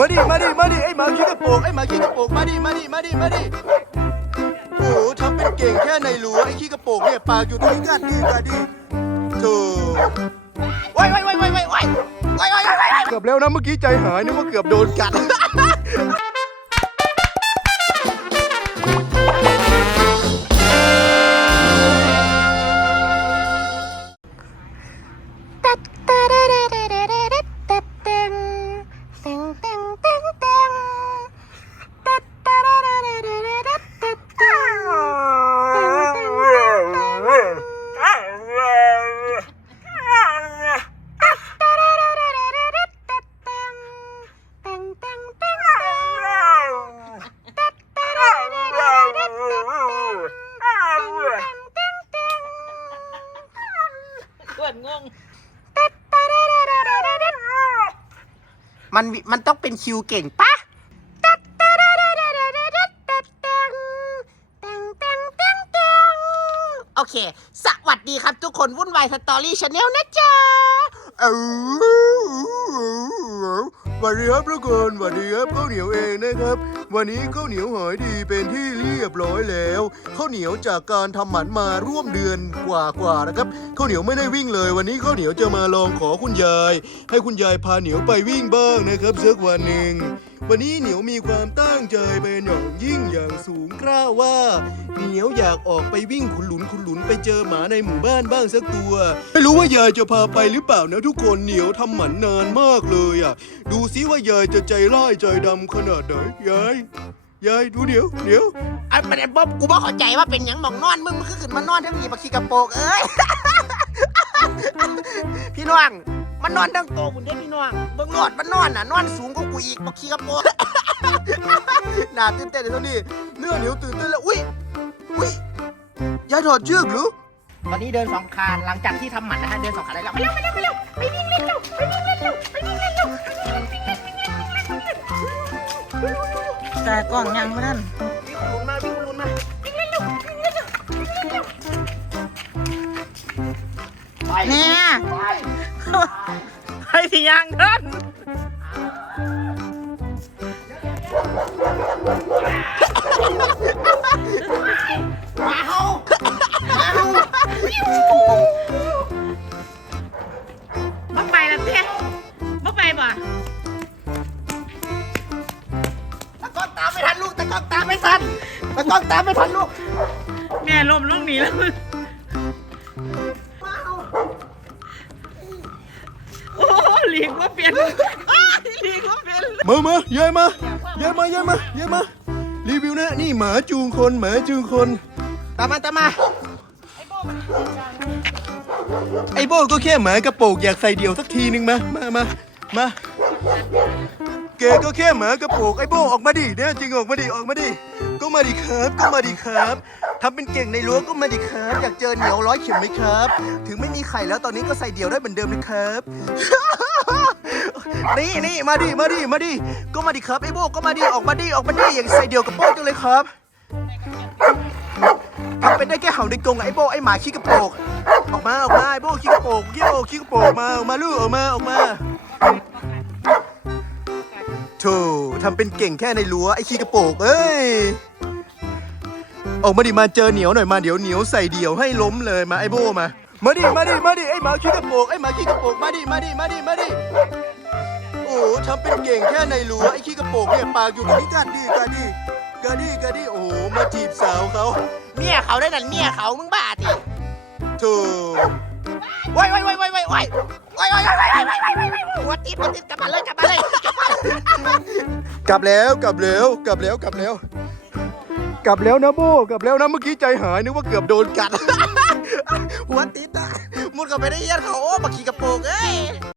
มาดิมาดิมาดิไอ้หมาขี้กระโปรงไอ้หมาขี้กระโปรงมาดิมาดิมาดิมาดิโอ้โหทำเป็นเก่งแค่ในรั้วไอ้ขี้กระโปรงเนี่ยปากอยู่ตรงนี้กัดดิกันดิโธ่ว้ายว้ายว้ายว้ายโอ้ยโอ้ยโอ้ยโอ้ยว้ายเกือบแล้วนะเมื่อกี้ใจหายนึกว่าเกือบโดนกัด อนงงมันมันต้องเป็นคิวเก่งปะโอเค สวัสดีครับทุกคนวุ่นวายสตอรี่ชาแนลนะจ๊ะ สวัสดีครับทุกคนสวัสดีครับข้าวเหนียวเองนะครับ วันนี้ข้าวเหนียวหายดีเป็นที่เรียบร้อยแล้วข้าวเหนียวจากการทำหมันมาร่วมเดือนกว่าๆนะครับข้าวเหนียวไม่ได้วิ่งเลย วันนี้ข้าวเหนียวจะมาลองขอคุณยาย ให้คุณยายพาเหนียวไปวิ่งบ้างนะครับเสือกวันหนึ่ง วันนี้เหนียวมีความตั้งใจเป็นอย่างยิ่งอย่างสูงกล้าว่า เหนียวอยากออกไปวิ่งขุนหลุนขุนหลุนไปเจอหมาในหมู่บ้านบ้างสักตัว ไม่รู้ว่ายายจะพาไปหรือเปล่านะทุกคนเหนียวทำหมันนานมากเลยอะ ดูซิว่ายายจะใจร้ายใจดำขนาดไหนยายยายดูเดี๋ยวเดี๋ยวไอ้ประเด็นบ๊อบกูบ่เข้าใจว่าเป็นหยังหมองนอนมึงมันคือขึ้นมานอนทั้งนี้บักขี้กระโปรงเอ้ย พี่น้อง มันนอนทั้งโตคุณเด้พี่น้องเบิ่งนอนมันนอนน่ะนอนสูงกว่ากูอีกบักขี้กระโปรงน่าตื่นเต้นเลยตรงนี้เนื้อเหนียวตื่นเต้นแล้วอุ้ยอุ้ยยายถอดเชือกหรือตอนนี้เดินสองคานหลังจากที่ทำหมันนะฮะเดินสองคานได้แล้วไปเร็วไปเร็วไปเร็วไปวิ่งเล่นเร็วไปวิ่งเล่นเร็วไปวิ่งเล่นเร็วแต่กล่องยังไม่นั่นวิ่งหลุนมาวิ่งหลุนมาวิ่งเล่นเร็ววิ่งเล่นเร็ววิ่งเล่นเร็วไป เนี่ยไป ให้สิยังท่านมาเฮามาเฮาบ่ไปแล้วเต้บ่ไปบ่ตะก้องตามไม่ทันลูกตะก้องตามไม่ทันตะก้องตามไม่ทันลูก แม่ล้มลงหนีแล้ว หลีกว่าเปลี่ยนอ้าหลีกว่าเปลี่ยนมามายายมายายมายายมายายมา รีวิวนะ นี่หมาจูงคนหมาจูงคน ตามมาตามมา ไอ้โบก็แค่หมากระโปรงอยากใส่เดี่ยวสักทีนึงมา มามามาแกก็แค่หมากระโปรงไอ้โบออกมาดิเนี่ยจริงออกมาดิออกมาดิ ก็มาดิครับ ก็มาดิครับทำเป็นเก่งในรั้วก็มาดิครับ อยากเจอเหนียวร้อยเข็มไหมครับ ถึงไม่มีไข่แล้วตอนนี้ก็ใส่เดี่ยวได้เหมือนเดิมนะครับ นี่นี่มาดิมาดิมาดิก็มาดิครับไอ้โบก็มาดิออกมาดิออกมาดิอย่ากใส่เดียวกับโป้จังเลยครับทำเป็นได้แค่เห่าในกรงอะไอ้โบไอ้หมาขี้กระโปรงออกมาออกมาไอ้โบขี้กระโปรงขี้โบขี้กระโปรงมาออกมาลูกออกมาออกมาโธ่ทำเป็นเก่งแค่ในรั้วไอ้ขี้กระโปรงเอ้ยออกมาดิมาเจอเหนียวหน่อยมาเดี๋ยวเหนียวใส่เดี่ยวให้ล้มเลยมาไอ้โบมา มาดิมาดิมาดิไอ้หมาขี้กระโปรงไอ้หมาขี้กระโปรงมาดิมาดิมาดิมาดิ ทำเป็นเก่งแค่ในรั้วไอ้ขี้กระโปรงเนี่ยปากอยู่ตรงนี้กัดดิกัดดิกัดดิกัดดิโอ้โหมาจีบสาวเขาเมียเขาได้นั่นเมียเขามึงบ้าติโธ่ว้ายว้ายว้ายว้ายว้ายว้ายว้ายว้ายว้ายว้ายว้ายว้ายว้ายว้ายหัวติดหัวติดกลับมาเลยกลับมาเลยกลับมาเลยกลับแล้วกลับแล้วกลับแล้วกลับแล้วกลับแล้วนะโบกลับแล้วนะเมื่อกี้ใจหายนึกว่าเกือบโดนกัดหัวติดอะมุดเข้าไปในเยียนเขาโอ้บักขี้กระโปรงเอ้ย